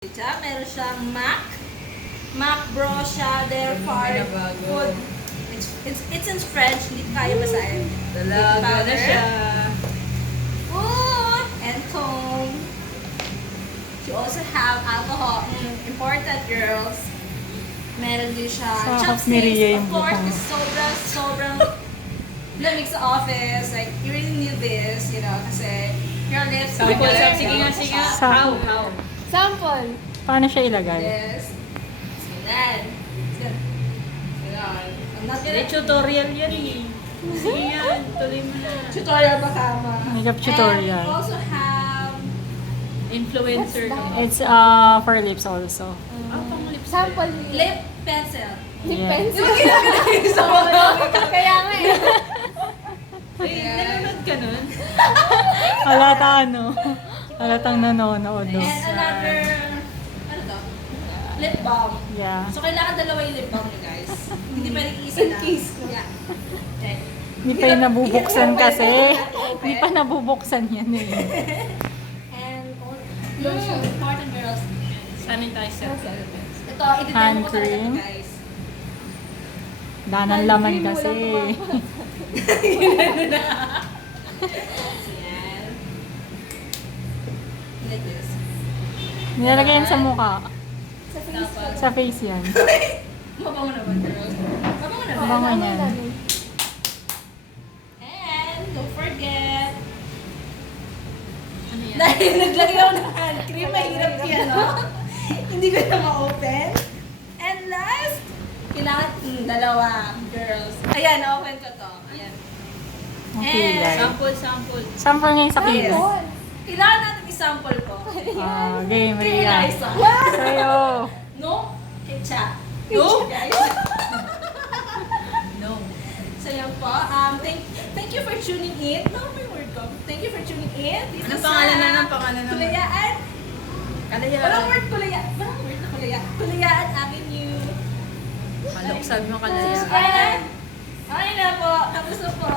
Meron siyang Mac bro siya, therefore food. It's in French, hindi kaya basahin. Dalaga na siya. Ooh, and tone. You also have alcohol. Important, girls. Meron din siya Sakap ni Ria chopsticks. Of yung course, butang. it's sobrang lamig sa office. Like, you really need this, you know, kasi your lips are Sample, gonna sige nga. Sample. How? Sample. Paano siya ilagay? Yes. So then, I'm not May gonna tutorial yan eh. Sige yan, tuloy mo na. tutorial ba kama? Makeup And we tutorial. also have Influencer ka. It's for lips also. Pang lips. Sample lip pencil. Lip Yes. pencil. So, Kaya nga eh. Ay, nanonood ka nun? Halata ano? Halatang nanonood. and another, ano to? Lip balm. Yeah. So, kailangan dalawa yung lip balm nyo, guys. Hindi pwedeng isa lang. Yeah. Okay. Hindi pa yung nabubuksan kasi. Hindi Hindi pa nabubuksan yan eh. And lotion, important girls. Sanitizer. Ito, i-demo Hand ko talaga ito, cream. guys. Danan laman kasi. So, yan. Like this. Nilalagay yan sa mukha. Sa face. Tapos, Sa face yan. mabango naman, girls. Mabango naman. Mabango yan. And don't forget, Ano yan? dahil naglagay ako ng hand cream, mahirap yan, no? Hindi ko na ma-open. And last, kailangan dalawa, girls. Ayan, open ko to. Ayan. Okay, And- guys. Sample. Sample niya yung sa Yes. kilos. Kailangan natin i-sample ko. Game, Kaya Ria. Liza. Sa'yo. No? Ketchup. No? Guys. No. So yan po. Thank you for tuning in. No, may word ko. Thank you for tuning in. Dito Anong sa pangalan na ng pangalan naman? Kulayaan. Kada Walang yan. word kulaya. Walang word na kulaya. Kulayaan Avenue. Kalok, sabi mo kalaya. And, okay na po. Tapos na po.